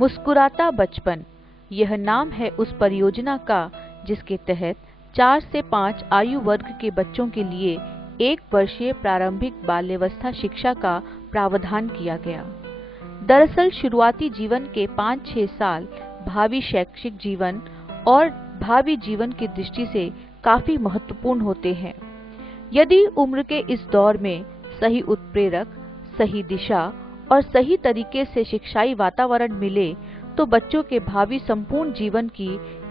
मुस्कुराता बचपन, यह नाम है उस परियोजना का जिसके तहत 4 से 5 आयु वर्ग के बच्चों के लिए 1 वर्षीय प्रारंभिक बाल्यावस्था शिक्षा का प्रावधान किया गया। दरअसल शुरुआती जीवन के 5-6 साल भावी शैक्षिक जीवन और भावी जीवन की दृष्टि से काफी महत्वपूर्ण होते हैं। यदि उम्र के इस दौर में सही उत्प्रेरक, सही दिशा और सही तरीके से शिक्षाई वातावरण मिले तो बच्चों के भावी संपूर्ण जीवन की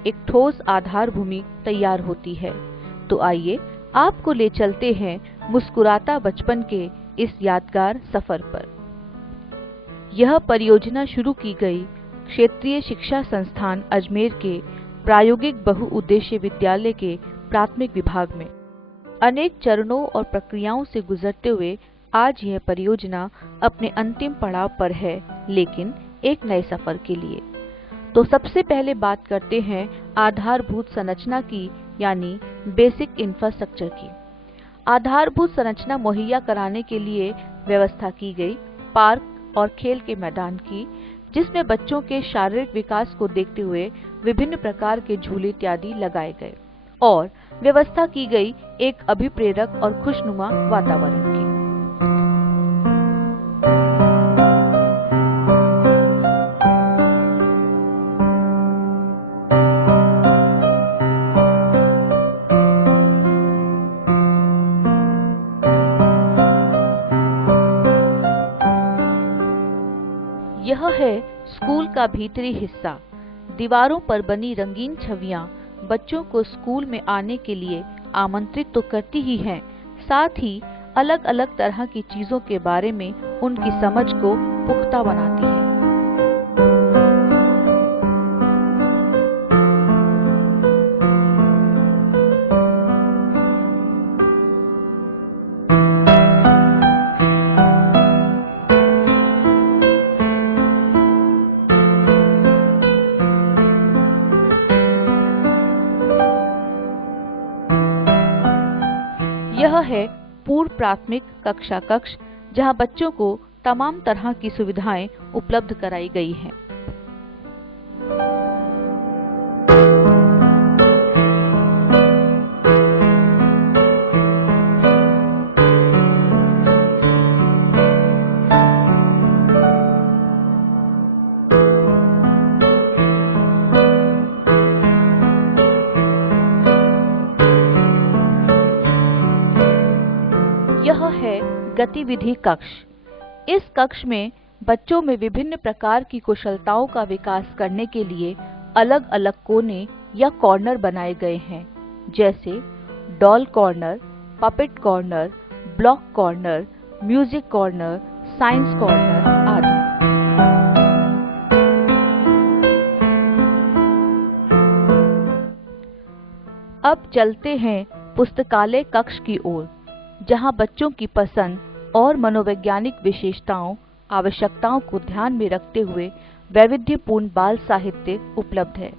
एक ठोस आधार भूमि तैयार होती है। तो आइए आपको ले चलते हैं मुस्कुराता बचपन के इस यादगार सफर पर। यह परियोजना शुरू की गई क्षेत्रीय शिक्षा संस्थान अजमेर के प्रायोगिक बहुउद्देश्य विद्यालय के प्राथमिक विभाग में। अनेक चरणों और प्रक्रियाओं से गुजरते हुए आज यह परियोजना अपने अंतिम पड़ाव पर है, लेकिन एक नए सफर के लिए। तो सबसे पहले बात करते हैं आधारभूत संरचना की, यानी बेसिक इंफ्रास्ट्रक्चर की। आधारभूत संरचना मुहैया कराने के लिए व्यवस्था की गई पार्क और खेल के मैदान की, जिसमें बच्चों के शारीरिक विकास को देखते हुए विभिन्न प्रकार के झूले इत्यादि लगाए गए और व्यवस्था की गई एक अभिप्रेरक और खुशनुमा वातावरण की। यह है स्कूल का भीतरी हिस्सा। दीवारों पर बनी रंगीन छवियां बच्चों को स्कूल में आने के लिए आमंत्रित तो करती ही हैं, साथ ही अलग अलग तरह की चीजों के बारे में उनकी समझ को पुख्ता बनाती हैं। यह है पूर्व प्राथमिक कक्षा कक्ष, जहां बच्चों को तमाम तरह की सुविधाएं उपलब्ध कराई गई हैं। यह है गतिविधि कक्ष। इस कक्ष में बच्चों में विभिन्न प्रकार की कुशलताओं का विकास करने के लिए अलग अलग कोने या कॉर्नर बनाए गए हैं, जैसे doll corner, puppet corner, block corner, music corner, science corner आदि। अब चलते हैं पुस्तकालय कक्ष की ओर, जहां बच्चों की पसंद और मनोवैज्ञानिक विशेषताओं, आवश्यकताओं को ध्यान में रखते हुए वैविध्यपूर्ण बाल साहित्य उपलब्ध है।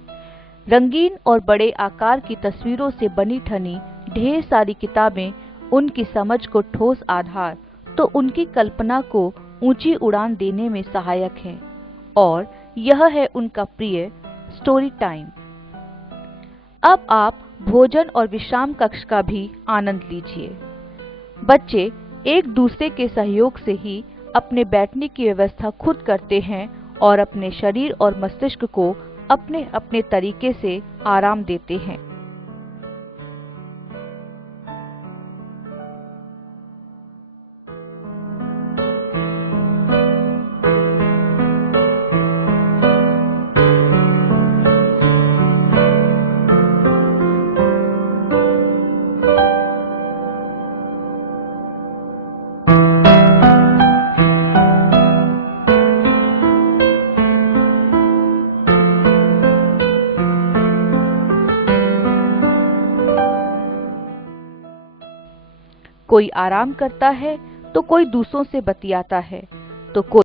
रंगीन और बड़े आकार की तस्वीरों से बनी ठनी ढेर सारी किताबें उनकी समझ को ठोस आधार तो उनकी कल्पना को ऊंची उड़ान देने में सहायक हैं। और यह है उनका प्रिय स्टोरी टाइम। अब आप भोजन और विश्राम कक्ष का भी आनंद लीजिए। बच्चे एक दूसरे के सहयोग से ही अपने बैठने की व्यवस्था खुद करते हैं और अपने शरीर और मस्तिष्क को अपने अपने तरीके से आराम देते हैं। कोई आराम करता है तो कोई दूसरों से बतियाता है, तो कोई